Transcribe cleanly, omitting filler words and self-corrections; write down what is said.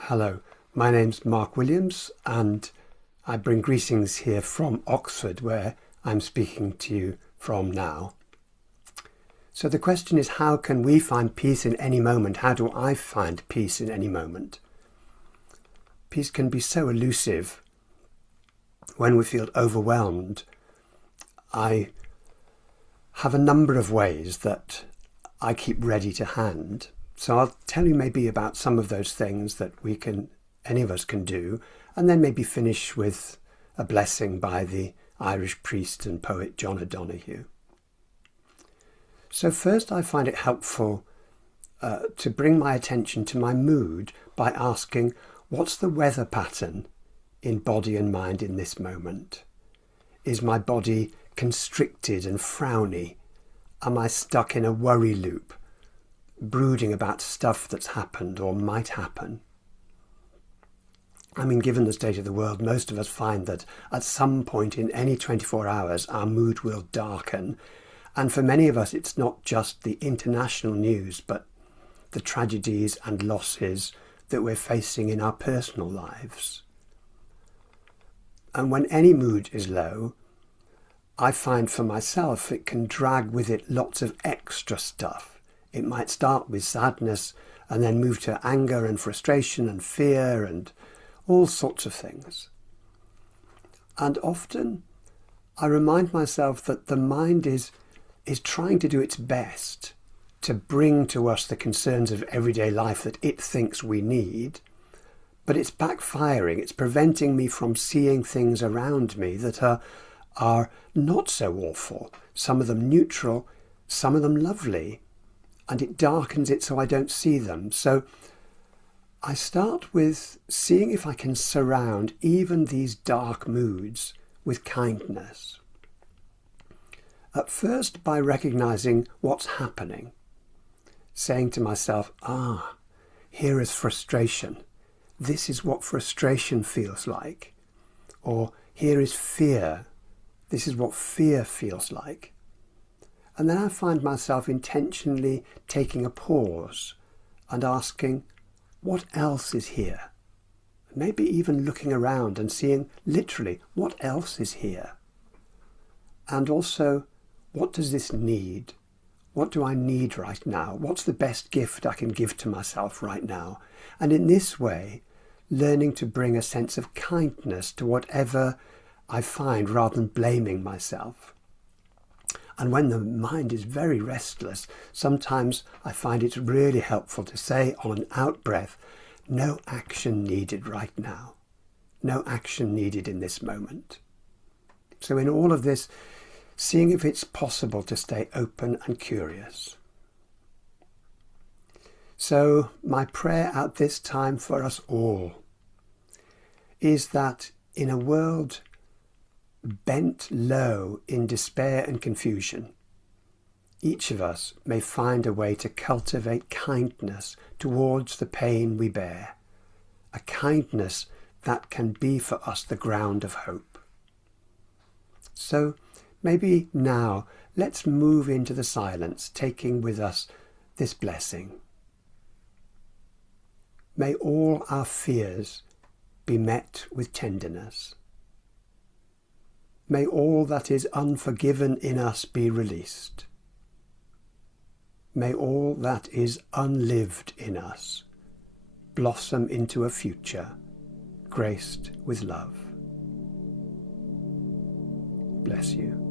Hello, my name's Mark Williams and I bring greetings here from Oxford, where I'm speaking to you from now. So the question is, how can we find peace in any moment? How do I find peace in any moment? Peace can be so elusive. When we feel overwhelmed, I have a number of ways that I keep ready to hand. So I'll tell you maybe about some of those things that any of us can do, and then maybe finish with a blessing by the Irish priest and poet John O'Donoghue. So first, I find it helpful to bring my attention to my mood by asking, what's the weather pattern in body and mind in this moment? Is my body constricted and frowny? Am I stuck in a worry loop, brooding about stuff that's happened or might happen? I mean, given the state of the world, most of us find that at some point in any 24 hours, our mood will darken. And for many of us, it's not just the international news, but the tragedies and losses that we're facing in our personal lives. And when any mood is low, I find for myself it can drag with it lots of extra stuff. It might start with sadness and then move to anger and frustration and fear and all sorts of things. And often I remind myself that the mind is trying to do its best to bring to us the concerns of everyday life that it thinks we need, but it's backfiring. It's preventing me from seeing things around me that are not so awful, some of them neutral, some of them lovely, and it darkens it so I don't see them. So I start with seeing if I can surround even these dark moods with kindness. At first, by recognizing what's happening, saying to myself, here is frustration. This is what frustration feels like. Or here is fear. This is what fear feels like. And then I find myself intentionally taking a pause and asking, what else is here? Maybe even looking around and seeing literally what else is here. And also, what does this need? What do I need right now? What's the best gift I can give to myself right now? And in this way, learning to bring a sense of kindness to whatever I find rather than blaming myself. And when the mind is very restless, sometimes I find it's really helpful to say on an out breath, no action needed right now. No action needed in this moment. So in all of this, seeing if it's possible to stay open and curious. So my prayer at this time for us all is that in a world bent low in despair and confusion, each of us may find a way to cultivate kindness towards the pain we bear, a kindness that can be for us the ground of hope. So maybe now let's move into the silence, taking with us this blessing. May all our fears be met with tenderness. May all that is unforgiven in us be released. May all that is unlived in us blossom into a future graced with love. Bless you.